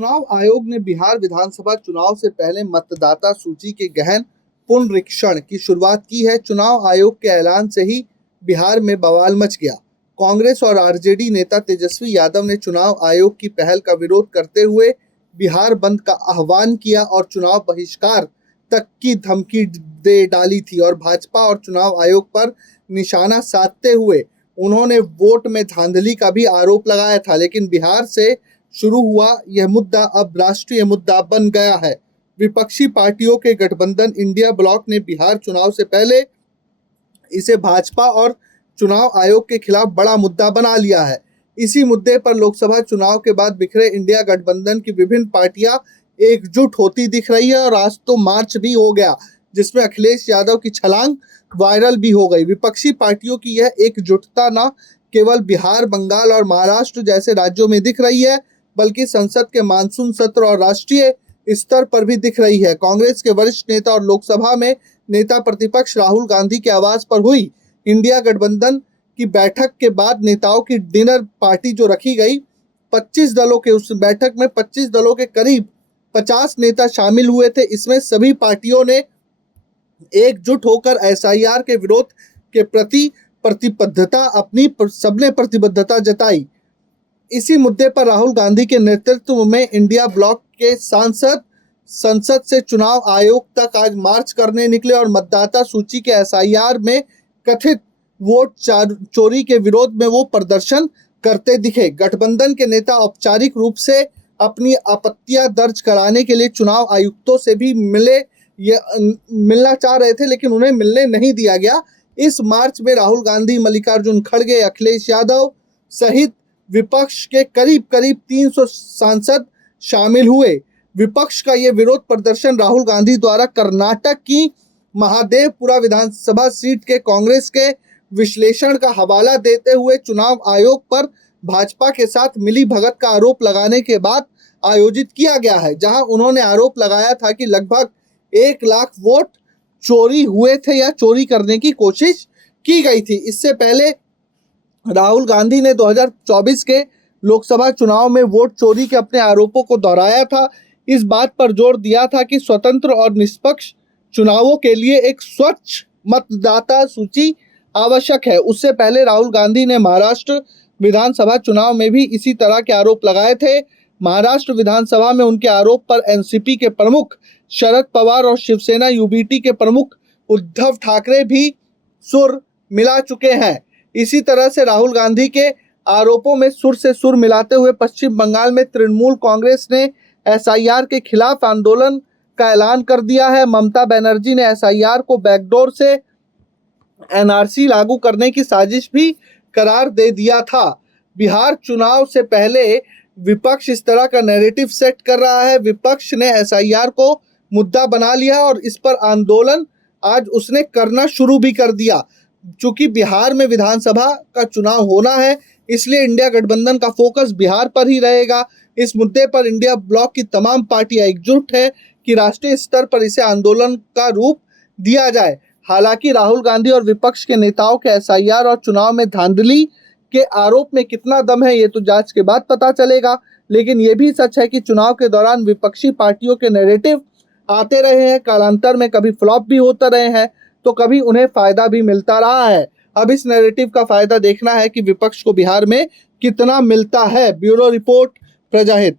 चुनाव आयोग ने बिहार विधानसभा चुनाव से पहले मतदाता सूची के गहन पुनरीक्षण की शुरुआत की है। चुनाव आयोग के ऐलान से ही बिहार में बवाल मच गया। कांग्रेस और आरजेडी नेता तेजस्वी यादव ने चुनाव आयोग की पहल का विरोध करते हुए बिहार बंद का आह्वान किया और चुनाव बहिष्कार तक की धमकी दे डाली थी और भाजपा और चुनाव आयोग पर निशाना साधते हुए उन्होंने वोट में धांधली का भी आरोप लगाया था। लेकिन बिहार से शुरू हुआ यह मुद्दा अब राष्ट्रीय मुद्दा बन गया है। विपक्षी पार्टियों के गठबंधन इंडिया ब्लॉक ने बिहार चुनाव से पहले इसे भाजपा और चुनाव आयोग के खिलाफ बड़ा मुद्दा बना लिया है। इसी मुद्दे पर लोकसभा चुनाव के बाद बिखरे इंडिया गठबंधन की विभिन्न पार्टियां एकजुट होती दिख रही है और आज तो मार्च भी हो गया जिसमें अखिलेश यादव की छलांग वायरल भी हो गई। विपक्षी पार्टियों की यह एकजुटता न केवल बिहार, बंगाल और महाराष्ट्र जैसे राज्यों में दिख रही है बल्कि संसद के मानसून सत्र और राष्ट्रीय स्तर पर भी दिख रही है। कांग्रेस के वरिष्ठ नेता और लोकसभा में नेता प्रतिपक्ष राहुल गांधी के आवास पर हुई इंडिया गठबंधन की बैठक के बाद नेताओं की डिनर पार्टी जो रखी गई, 25 दलों के उस बैठक में 25 दलों के करीब 50 नेता शामिल हुए थे। इसमें सभी पार्टियों ने एकजुट होकर एसआईआर के विरोध के प्रति सबने प्रतिबद्धता जताई। इसी मुद्दे पर राहुल गांधी के नेतृत्व में इंडिया ब्लॉक के सांसद संसद से चुनाव आयोग तक आज मार्च करने निकले और मतदाता सूची के एसआईआर में कथित वोट चोरी के विरोध में वो प्रदर्शन करते दिखे। गठबंधन के नेता औपचारिक रूप से अपनी आपत्तियां दर्ज कराने के लिए चुनाव आयुक्तों से भी मिलना चाह रहे थे लेकिन उन्हें मिलने नहीं दिया गया। इस मार्च में राहुल गांधी, मल्लिकार्जुन खड़गे, अखिलेश यादव सहित विपक्ष के करीब 300 सांसद शामिल हुए। विपक्ष का यह विरोध प्रदर्शन राहुल गांधी द्वारा कर्नाटक की महादेवपुरा विधानसभा सीट के कांग्रेस के विश्लेषण का हवाला देते हुए चुनाव आयोग पर भाजपा के साथ मिली भगत का आरोप लगाने के बाद आयोजित किया गया है, जहां उन्होंने आरोप लगाया था कि लगभग 1 लाख वोट चोरी हुए थे या चोरी करने की कोशिश की गई थी। इससे पहले राहुल गांधी ने 2024 के लोकसभा चुनाव में वोट चोरी के अपने आरोपों को दोहराया था। इस बात पर जोर दिया था कि स्वतंत्र और निष्पक्ष चुनावों के लिए एक स्वच्छ मतदाता सूची आवश्यक है। उससे पहले राहुल गांधी ने महाराष्ट्र विधानसभा चुनाव में भी इसी तरह के आरोप लगाए थे। महाराष्ट्र विधानसभा में उनके आरोप पर एनसीपी के प्रमुख शरद पवार और शिवसेना यूबीटी के प्रमुख उद्धव ठाकरे भी सुर मिला चुके हैं। इसी तरह से राहुल गांधी के आरोपों में सुर से सुर मिलाते हुए पश्चिम बंगाल में तृणमूल कांग्रेस ने एसआईआर के खिलाफ आंदोलन का ऐलान कर दिया है। ममता बनर्जी ने एसआईआर को बैकडोर से एनआरसी लागू करने की साजिश भी करार दे दिया था। बिहार चुनाव से पहले विपक्ष इस तरह का नैरेटिव सेट कर रहा है। विपक्ष ने एसआईआर को मुद्दा बना लिया और इस पर आंदोलन आज उसने करना शुरू भी कर दिया। चूंकि बिहार में विधानसभा का चुनाव होना है इसलिए इंडिया गठबंधन का फोकस बिहार पर ही रहेगा। इस मुद्दे पर इंडिया ब्लॉक की तमाम पार्टियां एकजुट है कि राष्ट्रीय स्तर पर इसे आंदोलन का रूप दिया जाए। हालांकि राहुल गांधी और विपक्ष के नेताओं के एसआईआर और चुनाव में धांधली के आरोप में कितना दम है ये तो जांच के बाद पता चलेगा। लेकिन ये भी सच है कि चुनाव के दौरान विपक्षी पार्टियों के नैरेटिव आते रहे हैं, कालांतर में कभी फ्लॉप भी होते रहे हैं तो कभी उन्हें फायदा भी मिलता रहा है। अब इस नैरेटिव का फायदा देखना है कि विपक्ष को बिहार में कितना मिलता है। Bureau report, प्रजाहित।